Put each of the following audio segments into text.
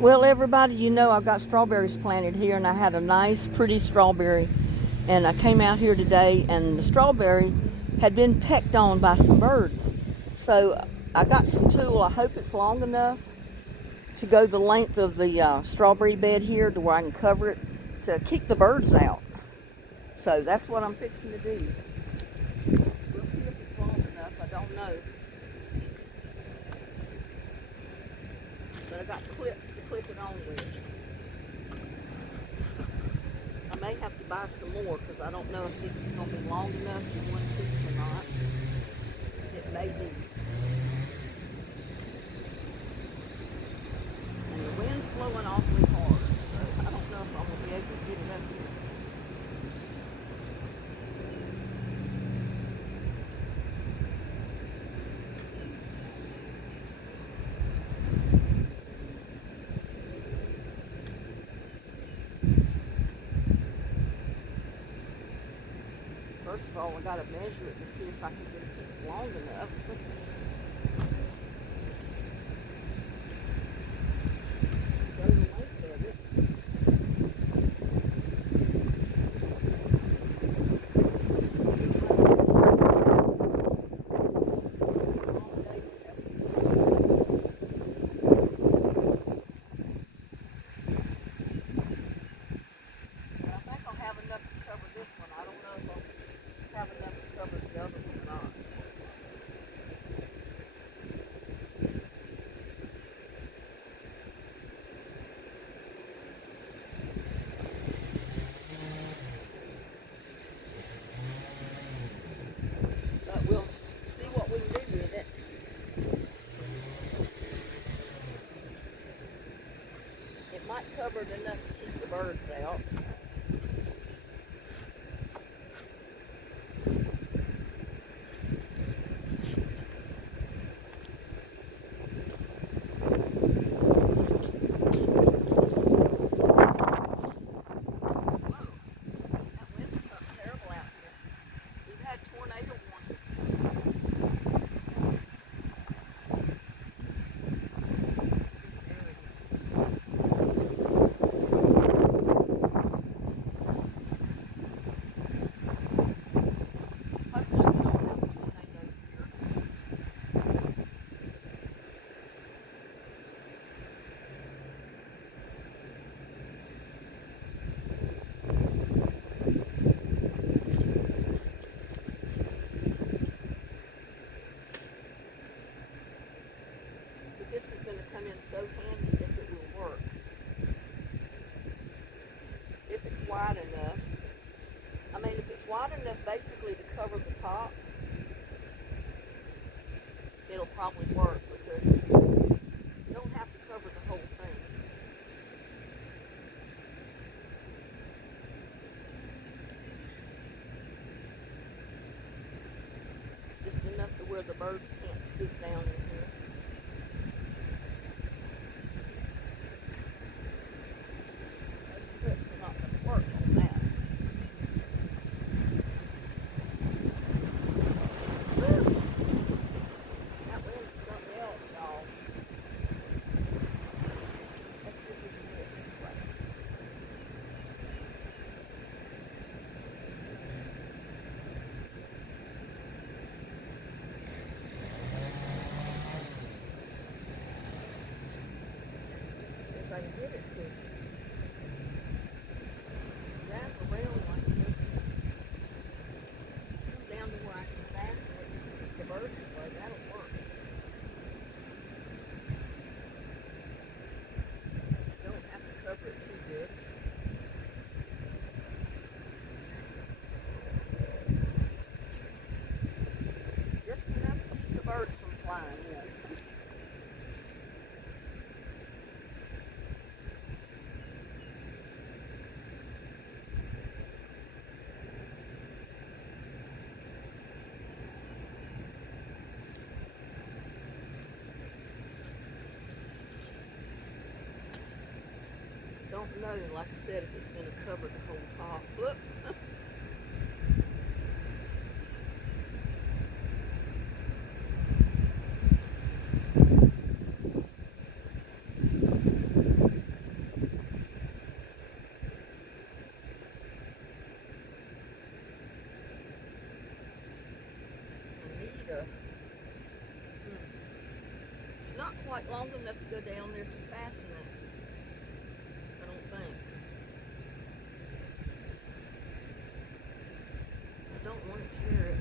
Well, everybody, you know I've got strawberries planted here, and I had a nice, pretty strawberry. And I came out here today, and the strawberry had been pecked on by some birds. So I got some tool. I hope it's long enough to go the length of the strawberry bed here to where I can cover it to keep the birds out. So that's what I'm fixing to do. We'll see if it's long enough. I don't know. But I got clips to clip it on with. I may have to buy some more because I don't know if this is going to be long enough in one piece or not. It may be. And the wind's blowing awfully hard, so I don't know if I'm going to be able to get it up here. First of all, I got to measure it to see if I can get it long enough. Go the length of it. I think I'll have enough to cover this one. I don't know if I'll have enough to cover the other one or not. But we'll see what we can do with it. It might cover it enough to keep the birds out. Come in so handy if it will work. If it's wide enough. I mean, if it's wide enough basically to cover the top, it'll probably work because you don't have to cover the whole thing. Just enough to where the birds can't scoot down in here. I can get it to wrap around like this, come down to where I can fasten it and keep the birds away. That'll work. Don't have to cover it too good. Just enough to keep the birds from flying in. Don't know, like I said, if it's going to cover the whole top. Look. not quite long enough to go down there to fasten it. I don't think. I don't want to tear it.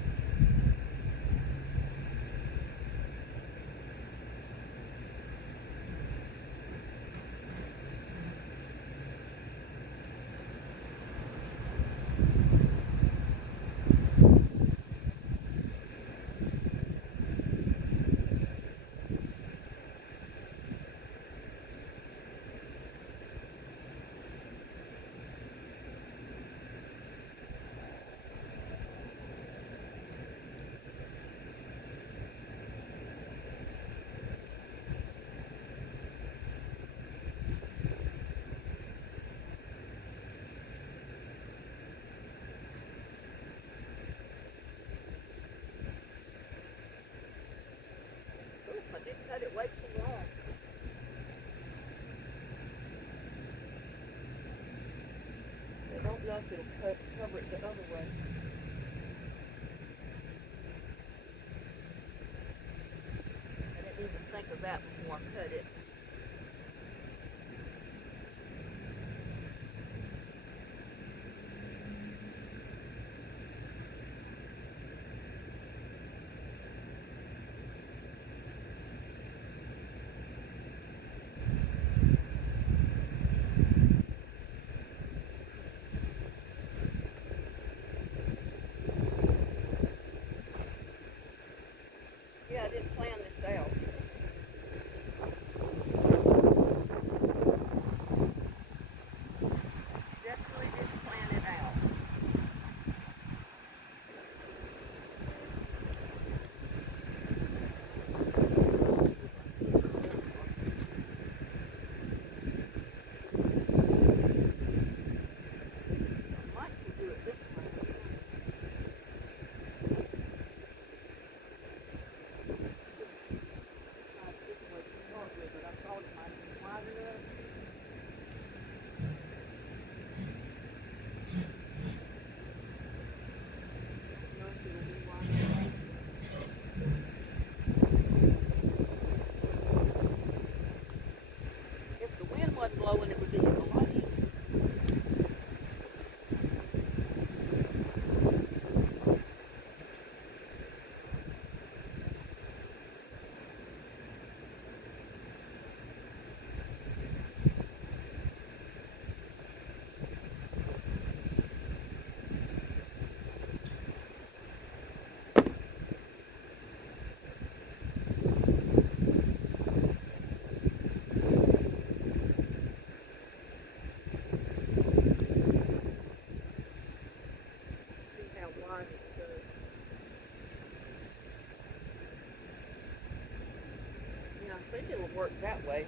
I didn't cut it way too long. I don't know if it'll cover it the other way. I didn't even think of that before I cut it. Yeah, I didn't plan this out. Definitely didn't plan it out. I might do it this way. If the wind wasn't blowing, it would be a lot easier. See how wide it goes. Yeah, I think it'll work that way.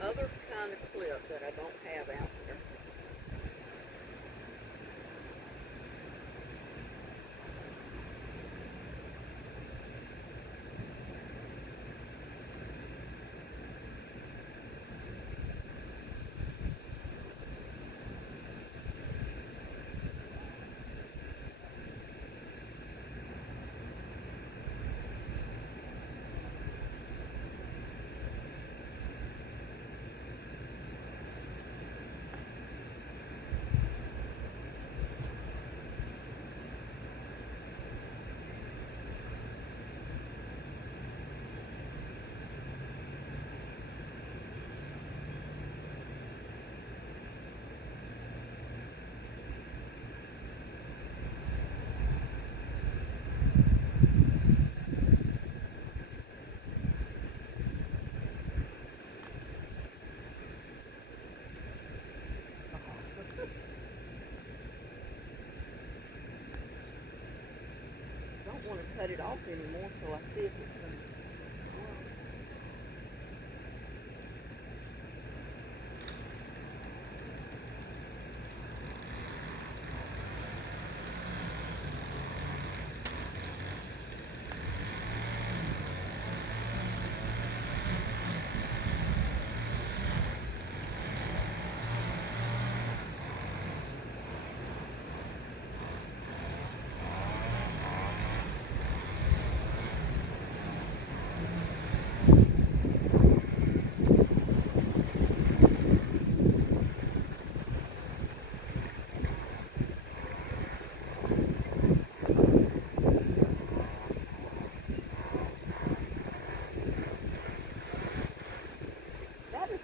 Other kind of clip that I don't have out there. cut it off anymore till I see if it's going to work.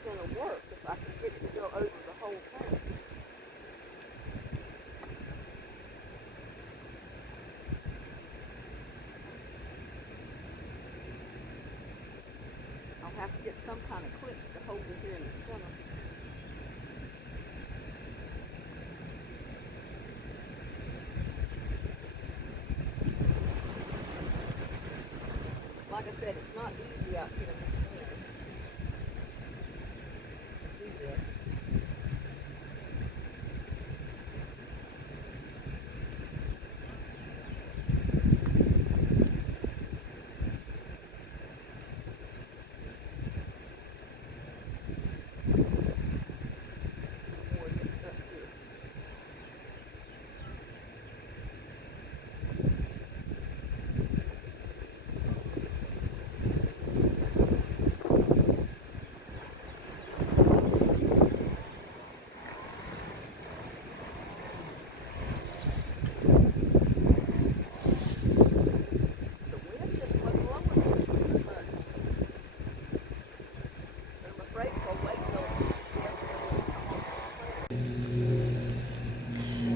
Going to work if I can get it to go over the whole thing. I'll have to get some kind of clips to hold it here in the center. Like I said, it's not easy out here in this winter. This.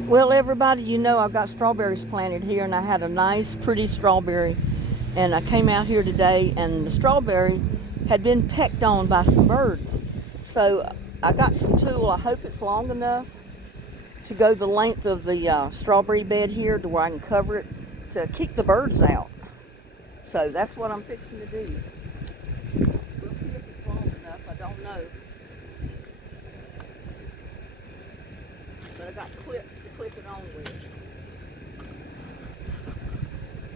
Well, everybody, you know I've got strawberries planted here, and I had a nice, pretty strawberry. And I came out here today, and the strawberry had been pecked on by some birds. So I got some tool. I hope it's long enough to go the length of the strawberry bed here to where I can cover it to keep the birds out. So that's what I'm fixing to do. We'll see if it's long enough. I don't know. But I got clips to clip it on with.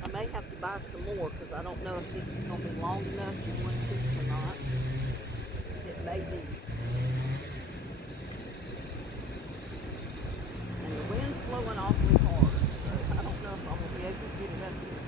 I may have to buy some more because I don't know if this is going to be long enough in one piece or not. It may be. And the wind's blowing awfully hard, so I don't know if I'm going to be able to get it up here.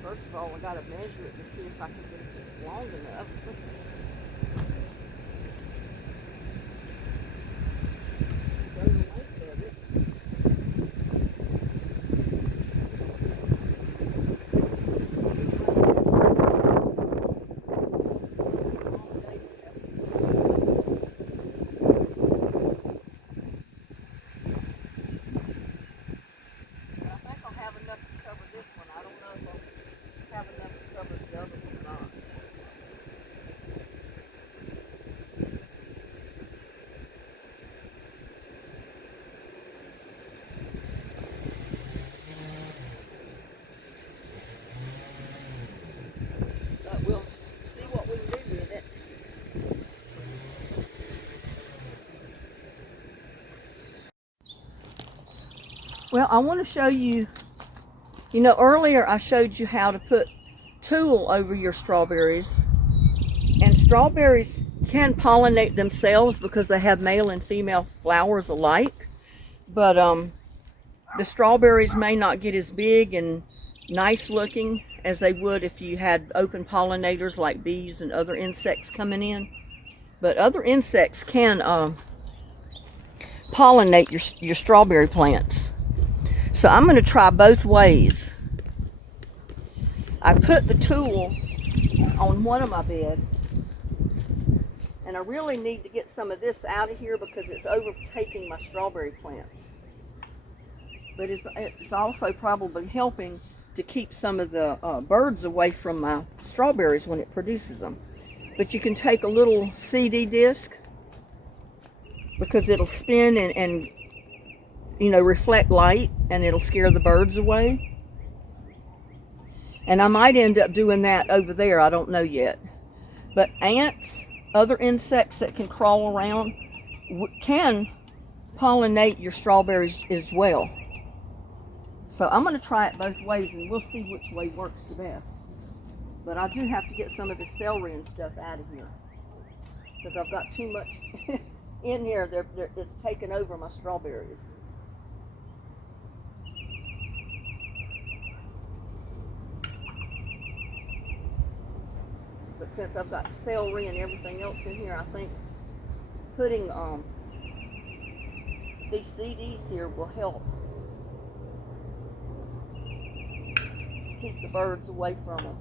First of all, I got to measure it to see if I can get it long enough. Go the length of it. I think I'll have enough to cover this one. I don't know if I'll have enough to cover the other one or not. But we'll see what we can do with it. Well, I want to show you, earlier I showed you how to put tulle over your strawberries. And strawberries can pollinate themselves because they have male and female flowers alike. But the strawberries may not get as big and nice looking as they would if you had open pollinators like bees and other insects coming in. But other insects can pollinate your strawberry plants. So I'm going to try both ways. I put the tulle on one of my beds, and I really need to get some of this out of here because it's overtaking my strawberry plants. but it's also probably helping to keep some of the birds away from my strawberries when it produces them. But you can take a little CD disc, because it'll spin and you know, reflect light, and it'll scare the birds away. And I might end up doing that over there, I don't know yet. But ants, other insects that can crawl around, can pollinate your strawberries as well. So I'm going to try it both ways, and we'll see which way works the best. But I do have to get some of the celery and stuff out of here, because I've got too much in here. It's taken over my strawberries. But since I've got celery and everything else in here, I think putting these CDs here will help keep the birds away from them.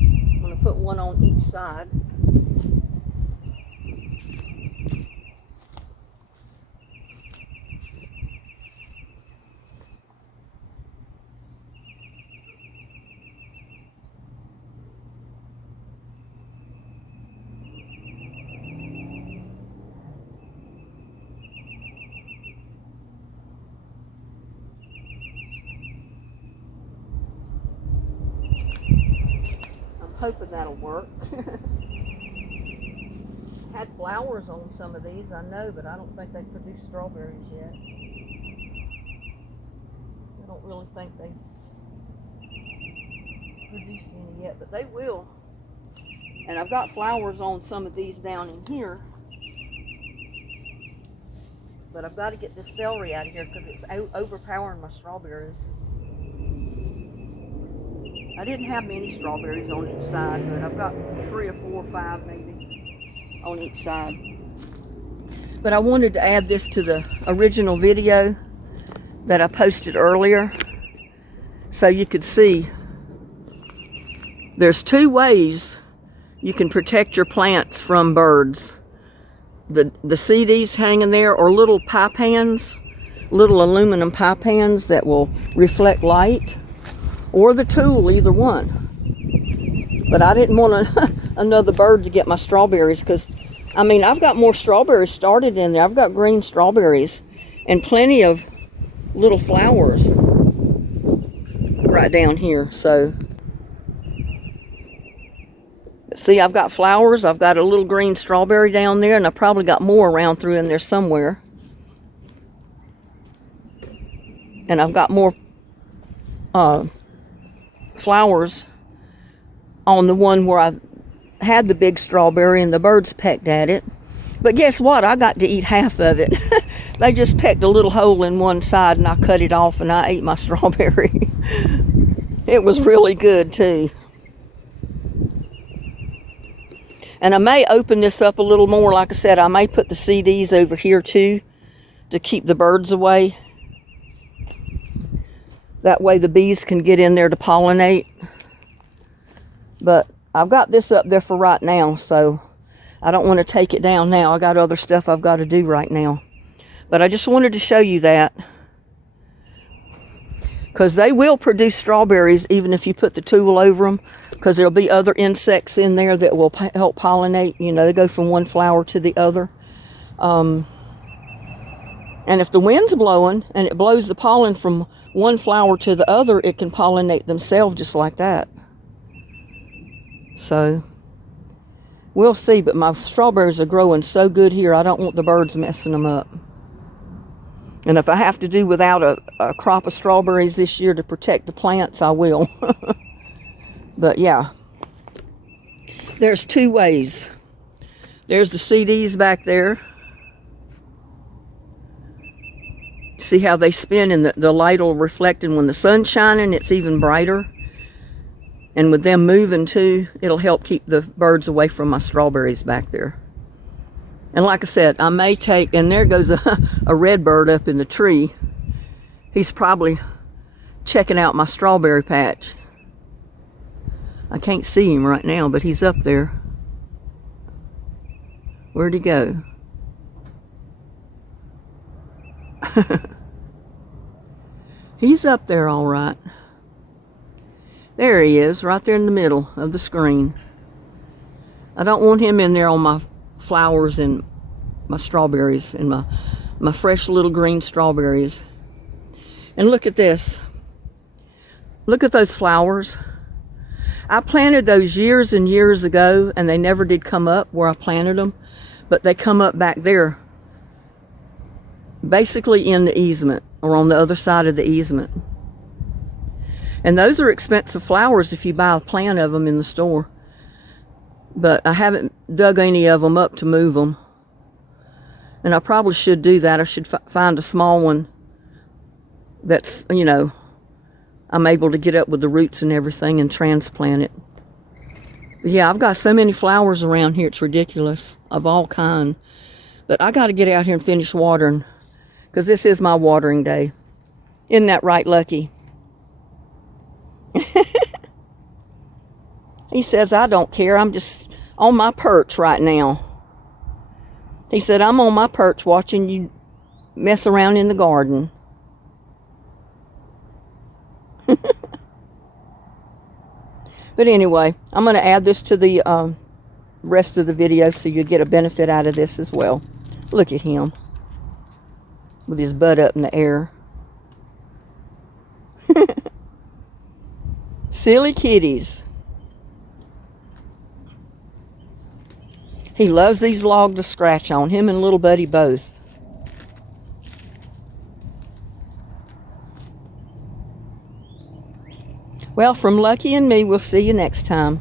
I'm going to put one on each side. Hoping that'll work. Had flowers on some of these, I know, but I don't think they produced strawberries yet. I don't really think they produced any yet, but they will. And I've got flowers on some of these down in here, but I've got to get this celery out of here because it's overpowering my strawberries. I didn't have many strawberries on each side, but I've got 3 or 4 or 5 maybe on each side. But I wanted to add this to the original video that I posted earlier, so you could see there's 2 ways you can protect your plants from birds. The CDs hanging there, or little pie pans, little aluminum pie pans that will reflect light, or the tool, either one. But I didn't want another bird to get my strawberries, because I mean, I've got more strawberries started in there. I've got green strawberries and plenty of little flowers right down here. So see, I've got flowers, I've got a little green strawberry down there, and I probably got more around through in there somewhere. And I've got more flowers on the one where I had the big strawberry and the birds pecked at it. But guess what? I got to eat half of it. They just pecked a little hole in one side, and I cut it off and I ate my strawberry. It was really good too. And I may open this up a little more. Like I said, I may put the CDs over here too to keep the birds away. That way the bees can get in there to pollinate. But I've got this up there for right now, so I don't want to take it down now. I got other stuff I've got to do right now. But I just wanted to show you that, because they will produce strawberries even if you put the tool over them, because there'll be other insects in there that will help pollinate. You know, they go from one flower to the other. And if the wind's blowing and it blows the pollen from one flower to the other, it can pollinate themselves just like that. So we'll see, but my strawberries are growing so good here, I don't want the birds messing them up. And if I have to do without a crop of strawberries this year to protect the plants, I will. But yeah, there's 2 ways. There's the CDs back there. See how they spin, and the light will reflect, and when the sun's shining, it's even brighter. And with them moving too, it'll help keep the birds away from my strawberries back there. And like I said, I may take, and there goes a red bird up in the tree. He's probably checking out my strawberry patch. I can't see him right now, but he's up there. Where'd he go? He's up there all right. There he is, right there in the middle of the screen. I don't want him in there on my flowers and my strawberries and my fresh little green strawberries. And look at this. Look at those flowers. I planted those years and years ago, and they never did come up where I planted them, but they come up back there, basically in the easement, or on the other side of the easement. And those are expensive flowers if you buy a plant of them in the store. But I haven't dug any of them up to move them. And I probably should do that. I should find a small one that's, you know, I'm able to get up with the roots and everything and transplant it. But yeah, I've got so many flowers around here, it's ridiculous, of all kind. But I got to get out here and finish watering, because this is my watering day. Isn't that right, Lucky? He says, I don't care, I'm just on my perch right now. He said, I'm on my perch watching you mess around in the garden. But anyway, I'm going to add this to the rest of the video so you get a benefit out of this as well. Look at him with his butt up in the air. Silly kitties. He loves these logs to scratch on, him and little buddy both. Well, from Lucky and me, we'll see you next time.